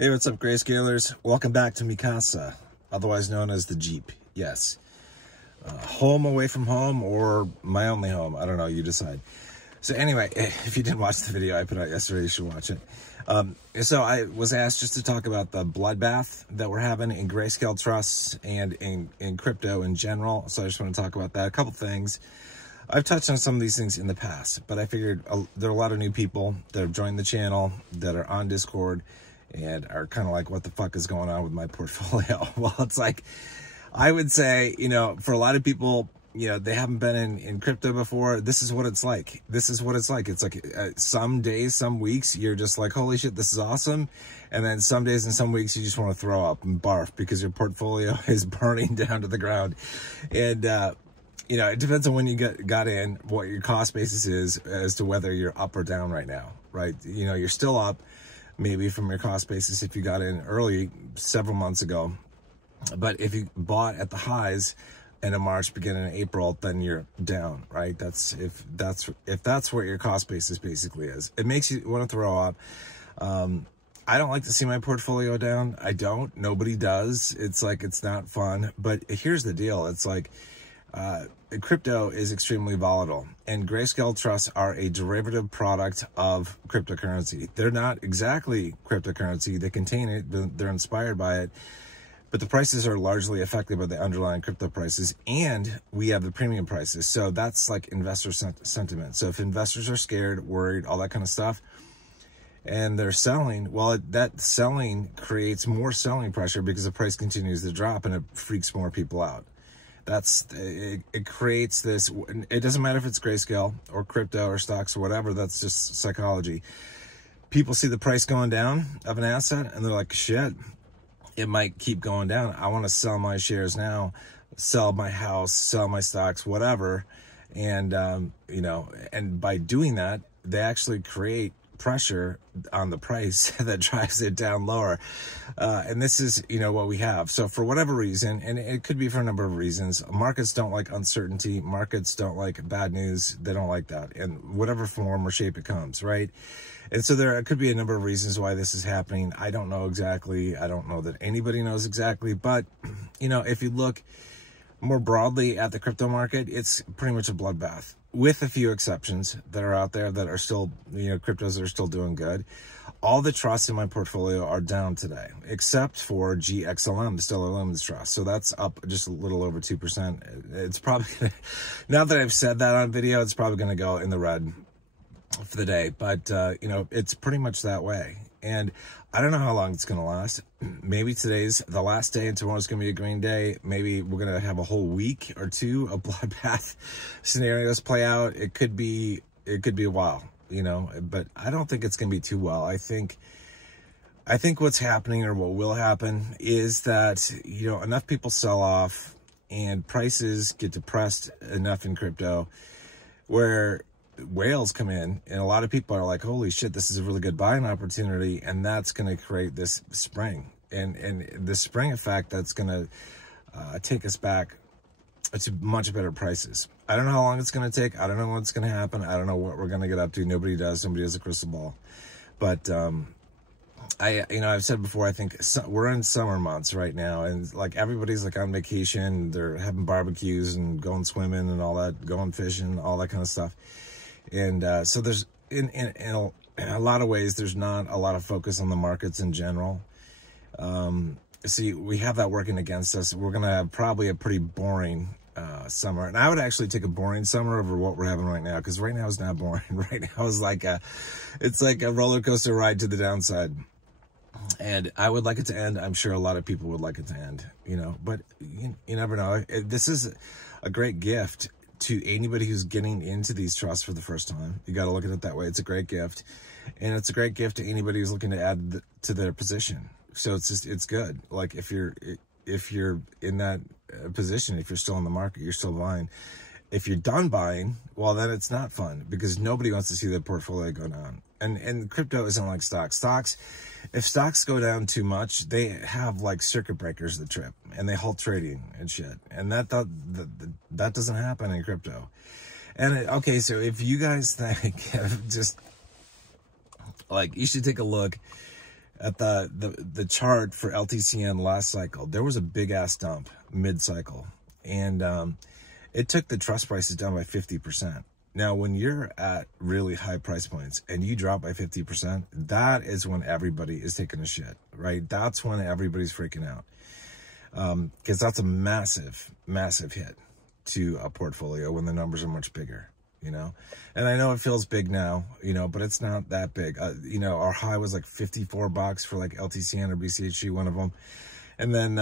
Hey, what's up, Grayscalers? Welcome back to Mikasa, otherwise known as the Jeep. Yes. Home away from home or my only home. I don't know. You decide. So anyway, if you didn't watch the video I put out yesterday, you should watch it. So I was asked just to talk about the bloodbath that we're having in Grayscale trusts and in crypto in general. So I just want to talk about that. A couple things. I've touched on some of these things in the past, but I figured there are a lot of new people that have joined the channel that are on Discord and are kind of like, what the fuck is going on with my portfolio? Well, it's like, I would say, for a lot of people, they haven't been in crypto before. This is what it's like. This is what it's like. It's like some days, some weeks, you're just like, holy shit, this is awesome. And then some days and some weeks, you just want to throw up and barf because your portfolio is burning down to the ground. And, it depends on when you got in, what your cost basis is as to whether you're up or down right now, right? You're still up maybe from your cost basis if you got in early several months ago. But if you bought at the highs end of March, beginning of April, then you're down, right? If that's what your cost basis basically is. It makes you want to throw up. I don't like to see my portfolio down. I don't. Nobody does. It's like, it's not fun. But here's the deal. It's like, crypto is extremely volatile, and Grayscale trusts are a derivative product of cryptocurrency. They're not exactly cryptocurrency. They contain it. They're inspired by it. But the prices are largely affected by the underlying crypto prices, and we have the premium prices. So that's like investor sentiment. So if investors are scared, worried, all that kind of stuff, and they're selling, well, that selling creates more selling pressure because the price continues to drop and it freaks more people out. It creates this. It doesn't matter if it's Grayscale or crypto or stocks or whatever. That's just psychology. People see the price going down of an asset and they're like, shit, it might keep going down. I want to sell my shares now, sell my house, sell my stocks, whatever. And, and by doing that, they actually create pressure on the price that drives it down lower. And this is, what we have. So for whatever reason, and it could be for a number of reasons, markets don't like uncertainty. Markets don't like bad news. They don't like that in whatever form or shape it comes, right? And so there could be a number of reasons why this is happening. I don't know exactly. I don't know that anybody knows exactly. But, if you look more broadly at the crypto market, it's pretty much a bloodbath, with a few exceptions that are out there that are still, cryptos that are still doing good. All the trusts in my portfolio are down today, except for GXLM, the Stellar Lumens Trust. So that's up just a little over 2%. It's probably gonna, now that I've said that on video, it's probably going to go in the red for the day. But, it's pretty much that way. And I don't know how long it's going to last. Maybe today's the last day and tomorrow's going to be a green day. Maybe we're going to have a whole week or two of bloodbath scenarios play out. It could be a while, but I don't think it's going to be too well. I think what's happening, or what will happen, is that, enough people sell off and prices get depressed enough in crypto where whales come in, and a lot of people are like, holy shit, this is a really good buying opportunity, and that's going to create this spring, and the spring effect that's going to take us back to much better prices. I don't know how long it's going to take. I don't know what's going to happen. I don't know what we're going to get up to. Nobody does. Somebody has a crystal ball. But I've said before, I think we're in summer months right now, and like everybody's like on vacation. They're having barbecues and going swimming and all that, going fishing, all that kind of stuff. And so there's, in a lot of ways, there's not a lot of focus on the markets in general. See, we have that working against us. We're going to have probably a pretty boring summer. And I would actually take a boring summer over what we're having right now, because right now is not boring. Right now is like it's like a roller coaster ride to the downside. And I would like it to end. I'm sure a lot of people would like it to end, but you never know. This is a great gift to anybody who's getting into these trusts for the first time. You got to look at it that way. It's a great gift. And it's a great gift to anybody who's looking to add to their position. So it's good. Like if you're in that position, if you're still in the market, you're still buying. If you're done buying, well, then it's not fun, because nobody wants to see their portfolio go down. And crypto isn't like stocks. If stocks go down too much, they have like circuit breakers that trip, and they halt trading and shit. And that doesn't happen in crypto. And okay, so if you guys think, just like, you should take a look at the chart for LTCN last cycle, there was a big ass dump mid-cycle, and it took the trust prices down by 50%. Now, when you're at really high price points and you drop by 50%, that is when everybody is taking a shit, right? That's when everybody's freaking out, because that's a massive, massive hit to a portfolio when the numbers are much bigger. You know, and I know it feels big now, you know, but it's not that big. You know, our high was like $54 for like LTCN or BCHG, one of them. And then,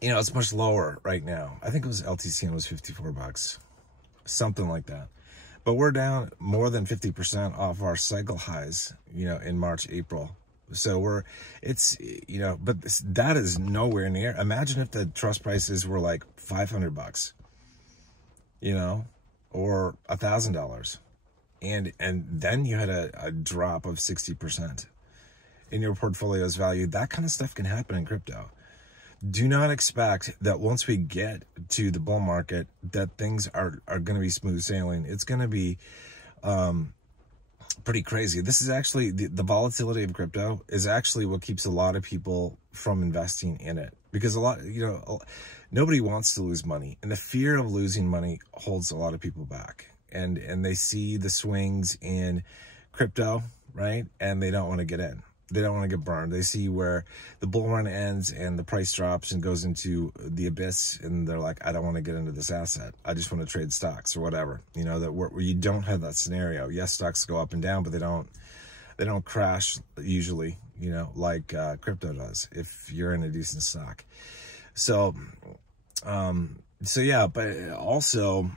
you know, it's much lower right now. I think it was LTCN was $54, something like that. But we're down more than 50% off our cycle highs, you know, in March, April. So it's, you know, but that is nowhere near. Imagine if the trust prices were like $500, you know, or $1,000, and then you had a drop of 60% in your portfolio's value. That kind of stuff can happen in crypto. Do not expect that once we get to the bull market that things are going to be smooth sailing. It's going to be pretty crazy. This is actually the volatility of crypto is actually what keeps a lot of people from investing in it, because nobody wants to lose money, and the fear of losing money holds a lot of people back, and they see the swings in crypto, right? And they don't want to get in. They don't want to get burned. They see where the bull run ends and the price drops and goes into the abyss, and they're like, I don't want to get into this asset. I just want to trade stocks or whatever. You know, that where you don't have that scenario. Yes, stocks go up and down, but they don't crash usually, you know, like crypto does if you're in a decent stock. So yeah, but also,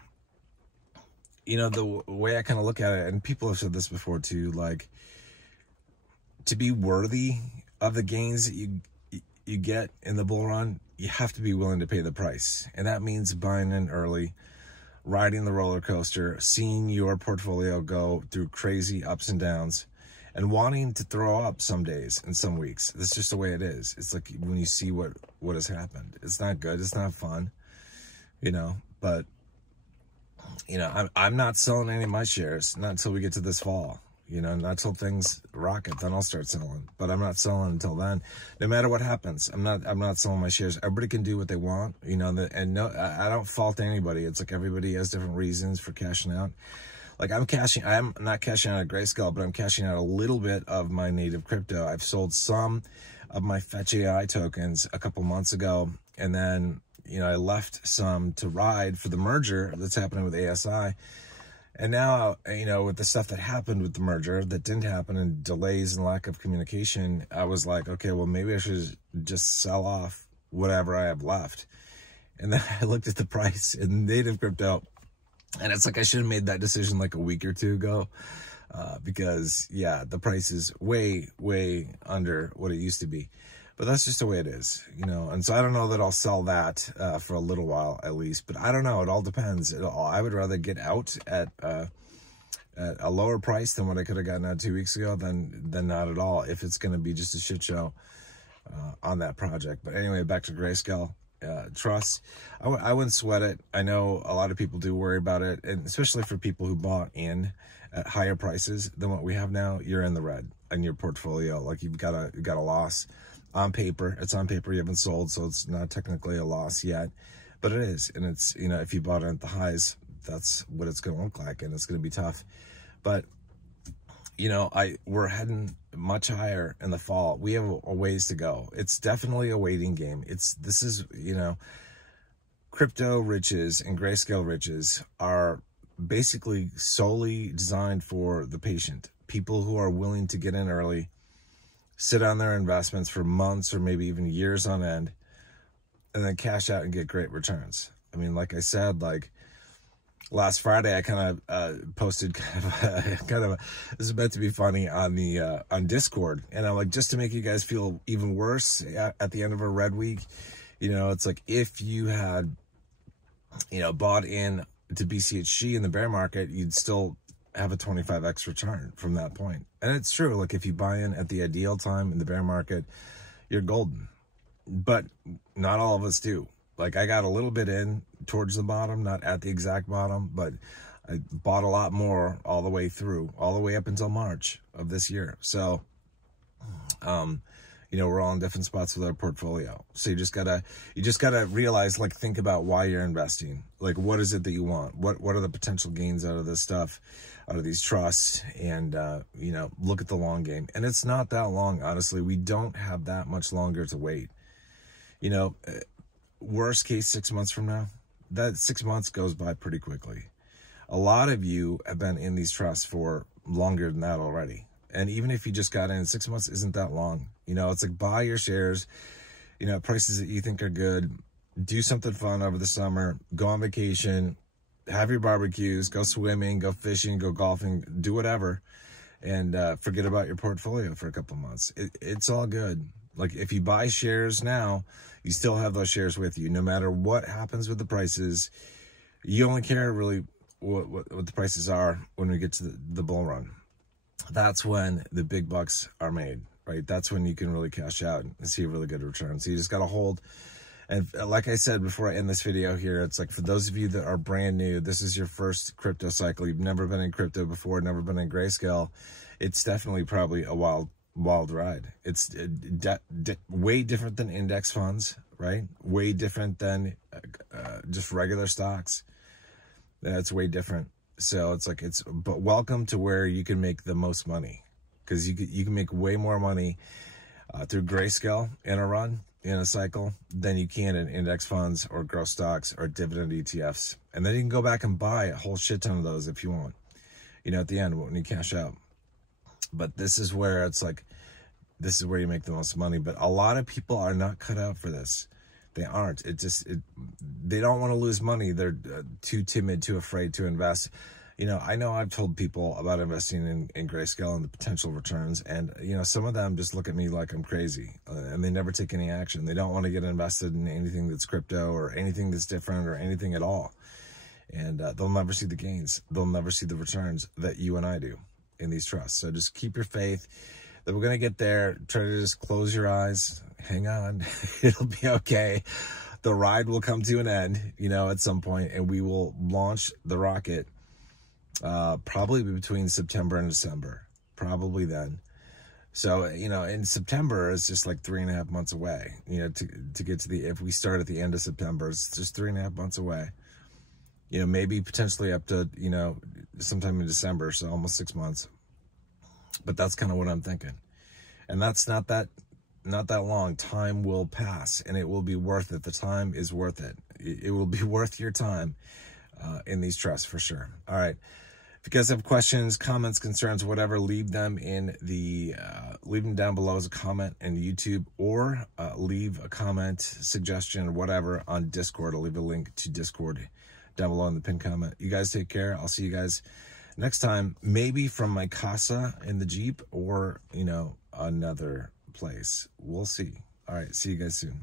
you know, the way I kind of look at it, and people have said this before too, like, to be worthy of the gains that you get in the bull run, you have to be willing to pay the price. And that means buying in early, riding the roller coaster, seeing your portfolio go through crazy ups and downs, and wanting to throw up some days and some weeks. That's just the way it is. It's like when you see what has happened. It's not good. It's not fun, you know. But, you know, I'm not selling any of my shares, not until we get to this fall. You know, not till things rocket, then I'll start selling. But I'm not selling until then. No matter what happens, I'm not selling my shares. Everybody can do what they want, you know. And no, I don't fault anybody. It's like everybody has different reasons for cashing out. Like I'm not cashing out of Grayscale, but I'm cashing out a little bit of my native crypto. I've sold some of my Fetch AI tokens a couple months ago, and then, you know, I left some to ride for the merger that's happening with ASI. And now, you know, with the stuff that happened with the merger that didn't happen, and delays and lack of communication, I was like, okay, well, maybe I should just sell off whatever I have left. And then I looked at the price in native crypto, and it's like I should have made that decision like a week or two ago, because, yeah, the price is way, way under what it used to be. But that's just the way it is, you know. And so I don't know that I'll sell that for a little while at least. But I don't know. It all depends. I would rather get out at a lower price than what I could have gotten out 2 weeks ago than not at all, if it's going to be just a shit show on that project. But anyway, back to Grayscale. Trust. I wouldn't sweat it. I know a lot of people do worry about it, and especially for people who bought in at higher prices than what we have now. You're in the red in your portfolio. Like you've got a loss. On paper, it's on paper, you haven't sold, so it's not technically a loss yet, but it is. And it's, you know, if you bought it at the highs, that's what it's going to look like, and it's going to be tough. But, you know, we're heading much higher in the fall. We have a ways to go. It's definitely a waiting game. This is, you know, crypto riches and Grayscale riches are basically solely designed for the patient, people who are willing to get in early, sit on their investments for months or maybe even years on end, and then cash out and get great returns. I mean, like I said, like last Friday, I kind of posted kind of this is meant to be funny on the on Discord, and I'm like, just to make you guys feel even worse at the end of a red week, you know, it's like if you had, you know, bought in to BCHG in the bear market, you'd still have a 25x return from that point. And it's true, like if you buy in at the ideal time in the bear market, you're golden. But not all of us do. Like I got a little bit in towards the bottom, not at the exact bottom, but I bought a lot more all the way through, all the way up until March of this year. So You know, we're all in different spots with our portfolio. So you just gotta realize, like, think about why you're investing. Like, what is it that you want? What are the potential gains out of this stuff, out of these trusts? And, you know, look at the long game. And it's not that long, honestly. We don't have that much longer to wait. You know, worst case, 6 months from now, that 6 months goes by pretty quickly. A lot of you have been in these trusts for longer than that already. And even if you just got in, 6 months isn't that long. You know, it's like, buy your shares, you know, prices that you think are good. Do something fun over the summer. Go on vacation. Have your barbecues. Go swimming. Go fishing. Go golfing. Do whatever. And forget about your portfolio for a couple months. It's all good. Like, if you buy shares now, you still have those shares with you. No matter what happens with the prices, you only care really what the prices are when we get to the bull run. That's when the big bucks are made, right? That's when you can really cash out and see a really good return. So you just got to hold. And like I said before I end this video here, it's like, for those of you that are brand new, this is your first crypto cycle. You've never been in crypto before, never been in Grayscale. It's definitely probably a wild ride. It's way different than index funds, right? Way different than just regular stocks. That's way different. So it's like, but welcome to where you can make the most money, because you can make way more money through Grayscale in a run, in a cycle, than you can in index funds or growth stocks or dividend ETFs. And then you can go back and buy a whole shit ton of those if you want, you know, at the end when you cash out. But this is where it's like, this is where you make the most money. But a lot of people are not cut out for this. They aren't. They don't want to lose money. They're too timid, too afraid to invest. You know I've told people about investing in Grayscale and the potential returns. And, you know, some of them just look at me like I'm crazy, and they never take any action. They don't want to get invested in anything that's crypto or anything that's different or anything at all. And they'll never see the gains. They'll never see the returns that you and I do in these trusts. So just keep your faith that we're going to get there. Try to just close your eyes. Hang on. It'll be okay. The ride will come to an end, you know, at some point, and we will launch the rocket probably between September and December, probably then. So, you know, in September, it's just like 3.5 months away, you know, to get to if we start at the end of September, it's just 3.5 months away, you know, maybe potentially up to, you know, sometime in December. So almost 6 months. But that's kind of what I'm thinking. And that's not that long. Time will pass, and it will be worth it. The time is worth it. It will be worth your time in these trusts for sure. All right. If you guys have questions, comments, concerns, whatever, leave them leave them down below as a comment in YouTube, or leave a comment, suggestion, or whatever on Discord. I'll leave a link to Discord down below in the pinned comment. You guys take care. I'll see you guys next time, maybe from my casa in the Jeep, or, you know, another place. We'll see. All right. See you guys soon.